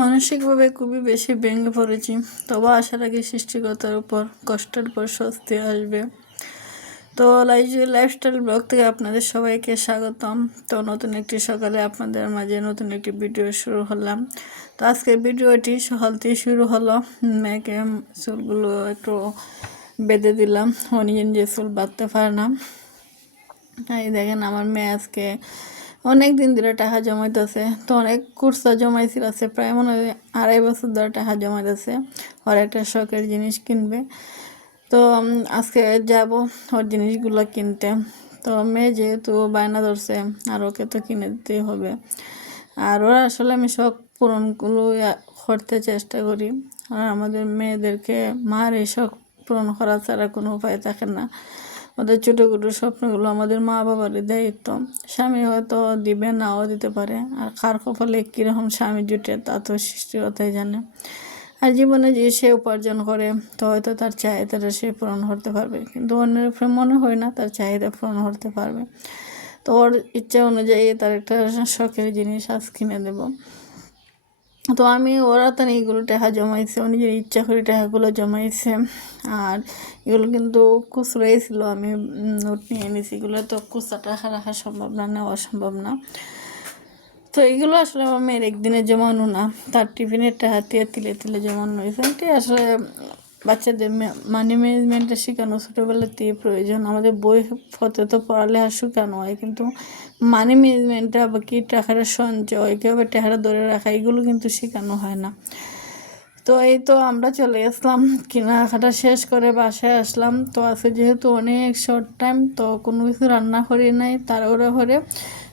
মানসিকভাবে খুবই বেশি ভেঙে পড়েছি, তবে আশা রাখি সৃষ্টিকর্তার উপর, কষ্টের পর স্বস্তি আসবে। তো লাইফস্টাইল ব্লগ থেকে আপনাদের সবাইকে স্বাগতম। তো নতুন একটি সকালে আপনাদের মাঝে নতুন একটি ভিডিও শুরু হলাম। তো আজকের ভিডিওটি সকালতেই শুরু হলো। মেয়েকে চুলগুলো একটু বেঁধে দিলাম, ও নিজে চুল বাঁধতে পারে না। এই দেখেন আমার মেয়ে আজকে অনেক দিন ধরে টাকা জমাইতেছে। তো অনেক কুর্সা জমাইছিল, আছে প্রায় মনে হয় 2.5 বছর ধরে টাকা জমাইতেছে ওর একটা শখের জিনিস কিনবে। তো আজকে যাব ওর জিনিসগুলো কিনতে। তো মেয়ে যেহেতু বায়না ধরছে আর ওকে তো কিনে দিতেই হবে। আর ওরা আসলে আমি শখ পূরণগুলো করতে চেষ্টা করি। আর আমাদের মেয়েদেরকে মার এই শখ পূরণ করা ছাড়া কোনো উপায় থাকে না। ওদের ছোটো ছোটো স্বপ্নগুলো আমাদের মা বাবারই দায়িত্ব। স্বামী হয়তো দিবে, নাও দিতে পারে। আর কার কপালে কীরকম স্বামী জুটে তা তো সৃষ্টিকর্তাই জানে। আর জীবনে যে সে উপার্জন করে তো হয়তো তার চাহিদাটা সে পূরণ করতে পারবে, কিন্তু অন্যের উপরে মনে হয় না তার চাহিদা পূরণ করতে পারবে। তো ওর ইচ্ছা অনুযায়ী তার একটা শখের জিনিস আজ কিনে দেবো। তো আমি ওরা তো এইগুলো টাকা জমাইছে, ও নিজের ইচ্ছা করে টাকাগুলো জমাইছে। আর এগুলো কিন্তু খুচরোই ছিল, আমি নোট নিয়ে নিয়েছি। এগুলো তো খুচরা টাকা রাখা সম্ভব না, নেওয়া সম্ভব না। তো এইগুলো আসলে আমার মেয়ের একদিনের জমানো না, তার টিফিনের টাকা দিয়ে তিলে তিলে জমানো হয়েছে। এটি আসলে বাচ্চাদের মানি ম্যানেজমেন্টটা শেখানো ছোটোবেলাতেই প্রয়োজন। আমাদের বই পত্রে তো পড়ালেখা শেখানো হয়, কিন্তু মানি ম্যানেজমেন্টটা বা কী টাকাটা সঞ্চয়, কীভাবে টাকাটা ধরে রাখা, এগুলো কিন্তু শেখানো হয় না। তো এই তো আমরা চলে আসলাম, কেনাকাটা শেষ করে বাসায় আসলাম। তো আজকে যেহেতু অনেক শর্ট টাইম, তো কোনো কিছু রান্না করি নাই, তাড়াহুড়ো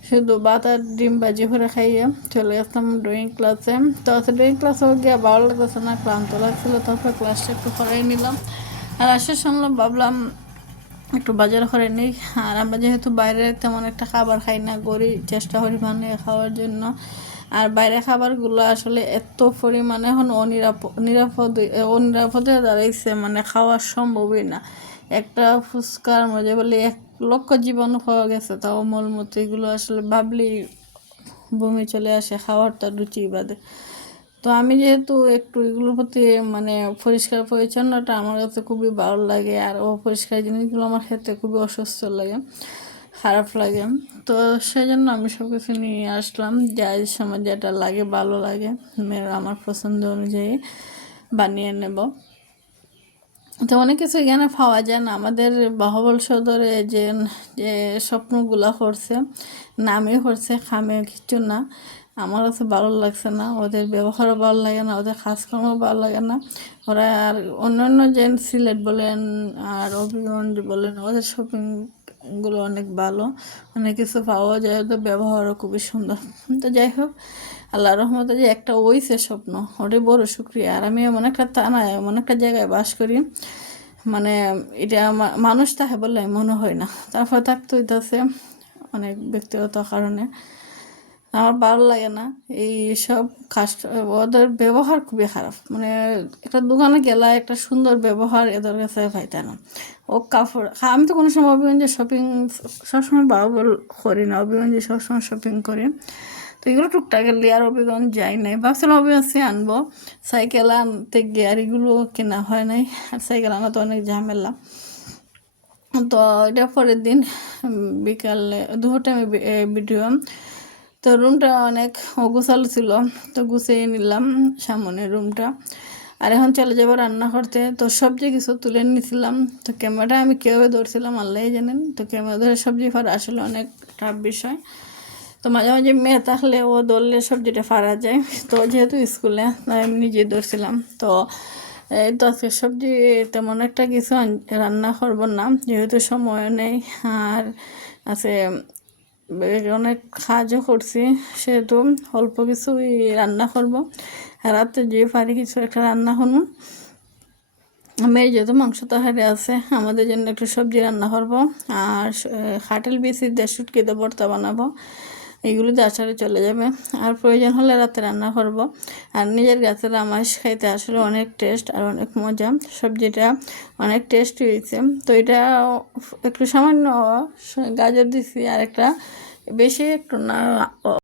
শুধু ভাত আর ডিম ভাজি করে খাইয়ে চলে আসলাম ড্রয়িং ক্লাসে। তো আজকে ড্রয়িং ক্লাসেও গিয়ে ভালো লাগতেছে না, ক্লান্ত লাগছিলো। তারপরে ক্লাসটা একটু করাই নিলাম। আর আসার সময় ভাবলাম একটু বাজার করে নিই। আর আমরা যেহেতু বাইরে তেমন একটা খাবার খাই না, চেষ্টা করি মানে খাওয়ার জন্য। আর বাইরে খাবারগুলো আসলে এত পরিমাণে এখন অনিরাপদে দাঁড়াইছে, মানে খাওয়া সম্ভবই না। একটা ফুচকার মধ্যে বলে 1 লক্ষ জীবাণু পাওয়া গেছে, তাও মলমূত্র, এগুলো আসলে ভাবলেই বমি চলে আসে, খাওয়ারটা রুচি বাদে। তো আমি যেহেতু একটু এগুলোর প্রতি মানে পরিষ্কার পরিচ্ছন্নতা আমার কাছে খুবই ভালো লাগে। আর অপরিষ্কার জিনিসগুলো আমার খেতে খুবই অসুস্থ লাগে, খারাপ লাগে। তো সেই জন্য আমি সব কিছু নিয়ে আসলাম, যাই সময় যেটা লাগে ভালো লাগে আমার পছন্দ অনুযায়ী বানিয়ে নেব। তো অনেক কিছু এখানে পাওয়া যায় না। আমাদের বাহুবল সদরে যে যে স্বপ্নগুলা করছে, নামে করছে, খামে কিছু না। আমার কাছে ভালো লাগছে না, ওদের ব্যবহারও ভালো লাগে না, ওদের কাজকর্মও ভালো লাগে না। ওরা আর অন্যান্য যে সিলেট বলেন আর হবিগঞ্জ বলেন, ওদের শপিংগুলো অনেক ভালো, অনেক কিছু পাওয়া যায়, ওদের ব্যবহারও খুবই সুন্দর। তো যাই হোক, আল্লাহ রহমতে যে একটা ওইছে স্বপ্ন, ওটাই বড় শুক্রিয়া। আর আমি এমন একটা থানায় এমন একটা জায়গায় বাস করি, মানে এটা মানুষ থাকে বলে মনে হয় না। তারপর থাকতে হইতেছে অনেক ব্যক্তিগত কারণে, আমার ভালো লাগে না এই সব ওদের ব্যবহার খুবই খারাপ। মানে একটা দোকানে গেলা একটা সুন্দর ব্যবহার এদের কাছে পাইতে না। ও কাপড় আমি তো কোনো সময় অভিগঞ্জে শপিং সবসময় বাবল করি না, অভিগঞ্জে সবসময় শপিং করি। তো এগুলো টুকটাক গেলে আর অভিগঞ্জ যাই নাই, ভাবছিলাম অভিগঞ্জে আনবো, সাইকেল আনতে গিয়ে আর এগুলো কেনা হয় নাই। আর সাইকেল আনা তো অনেক ঝামেলা। তো এটা পরের দিন বিকালে দুপুর টাইমে ভিডিও। তো রুমটা অনেক অগোছালো ছিল, তো গুছিয়ে নিলাম সামনের রুমটা। আর এখন চলে যাবো রান্না করতে। তো সবজি কিছু তুলে নিয়েছিলাম, তো ক্যামেরাটা আমি কীভাবে ধরছিলাম আল্লাহ জানেন। তো ক্যামেরা ধরে সবজি ফাড়া আসলে অনেক টাফ বিষয়। তো মাঝে মাঝে মেয়ে থাকলে ও ধরলে সবজিটা ফাড়া যায়। তো যেহেতু স্কুলে আমি নিজে ধরছিলাম। তো এই তো আজকে সবজি তেমন একটা কিছু রান্না করবো না, যেহেতু সময় নেই। আর আছে অনেক কাজও করছি, সেহেতু অল্প কিছুই রান্না করব। রাতে যে পারি কিছু একটা রান্না করবো। মেয়ের যেহেতু মাংস তরকারি আছে, আমাদের জন্য একটু সবজি রান্না করব। আর খাটেল বেশি শুটকি দিয়ে ভর্তা বানাবো, এইগুলো দিয়ে আচারে চলে যাবে। আর প্রয়োজন হলে রাতে রান্না করব। আর নিজের গাছের আমাশ খাইতে আসলে অনেক টেস্ট আর অনেক মজা, সবজিটা অনেক টেস্ট হয়েছে। তো এটা একটু সামান্য গাজর দিছি, আর একটা বেশি একটু না